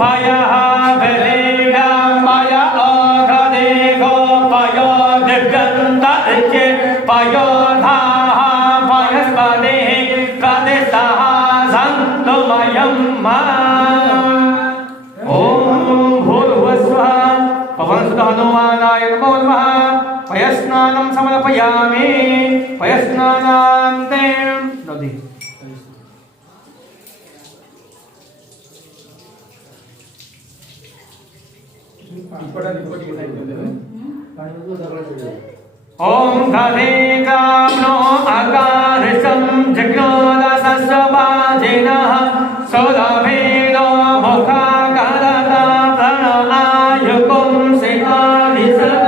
भयः वेलिगमय अघदेगो पयो दिव्यन्तरिक्षे पयो धाः पयस्पदे कदितः सन्तुमयं मा हनुमानाय नमो नमः पयस्नानं समर्पयामि पयस्नानान्ते नदी ओम धरे कामनो अकारिसं जग्नोदसस्वपाजिनः सोदभेदो मुखा करता प्रणआयुकुं सिकारिसम्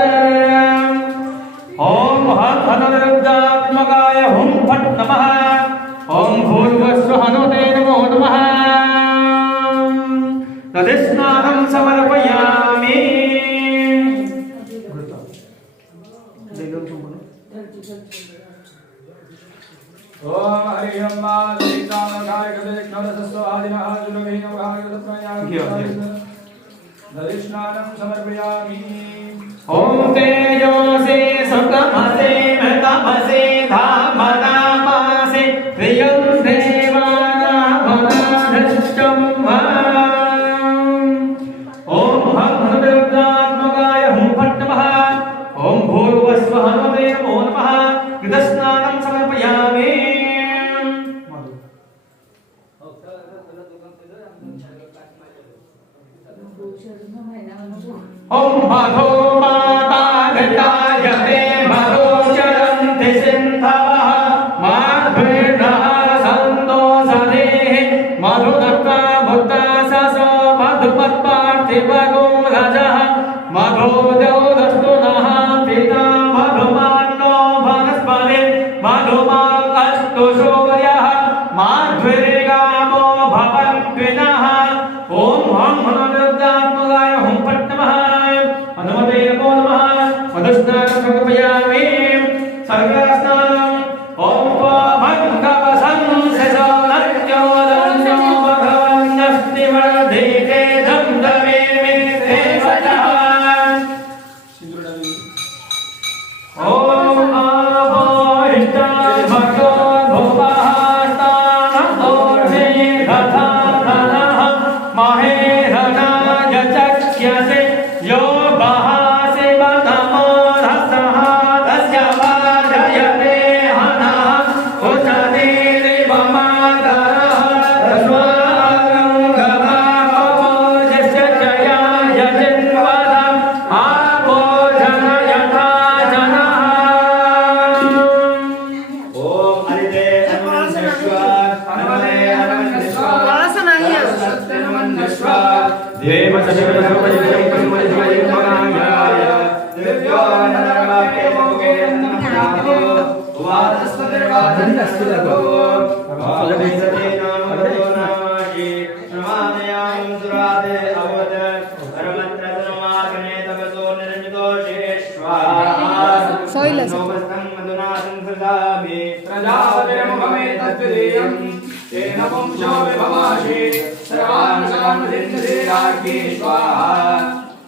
ओम हनुरुद्रात्मकाय हुं फट् नमः ओम भूर्भुवस्सुः हनुते नमो नमः नदीस्नानं समर्पयामि ओम हरिं मालिकामकाय कदेक्नोदसस्वादिनः जुनभेनोहाय दर्शनानं समर्पयामि ओम तेजोसे सुतमसे तमसे धामनामासे प्रियं देवानामनाधृष्टं ओम हनुरुद्रात्मकाय हुं फट् नमः ओम भूर्भुवस्सुः हनुते नमो नमः कृतस्नानं समर्पयामि ओम मधो माता घटायते मधो चरन्ति सिन्धवः माध्वेर्नः सन्तोषधेः मधुदत्ता भुक्ता ससो मधुमत्पार्थिवगो रजः मधोदौदस्तु नः पिता मधुमान्नो वनस्पति मधुमाकस्तु सूर्यः माध्वेर्गामो भवन्त्विनः ओम हम हनुरुद्रात्मकाय हुं फट् नमः हनुमते नमो नमः मधुस्नानं समर्पयामि सर्वस्नानं ओम भगवसं सजोनज्योदन्यो भगवन्नस्ति वर्धेते धम्धमे देवतः ओम आभोहिष्टा भगो भुवः स्थानमोर्धे तथा महेरणाय चक्ष्यसे यो बहासे वनमोरसः तस्य वाजयते हनः उचनेरिवमातरः तस्मागङ्गमापवोजस्य जयाय जिन्वदम् आभोजन यथा जनः ओम हरिते अनुमन्यस्वात् हनुमते अनुमन्यस्वात् सत्यनुमन्यस्वात् देव सचिवसोपजितं पशुमजिमयित्वनायाय दिव्योऽनन्तरमाप्यमोकेन्द्रनाथो उवादस्वनिर्वाचनस्तुलभो भगवते नामो नामायि प्रमादयां सुराते अवद परमत्रतनमार्गणे तपसो निरञ्जितोषेष्वाहा नमस्तं मधुनाथं सदामि प्रजापतिर्मुखमे तद्विधेयम् तेन पुंसो विभवासि सर्वान् सर्वसिद्धिराज्ञे स्वाहा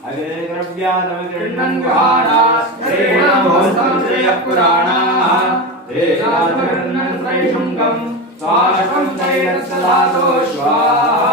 अग्रे द्रव्यादमगृह्णन् गृहाणाः श्रेण भवन्तं श्रेयः पुराणाः तेषां त्रैशङ्कं स्वाश्वं तैरत्सदातो स्वाहा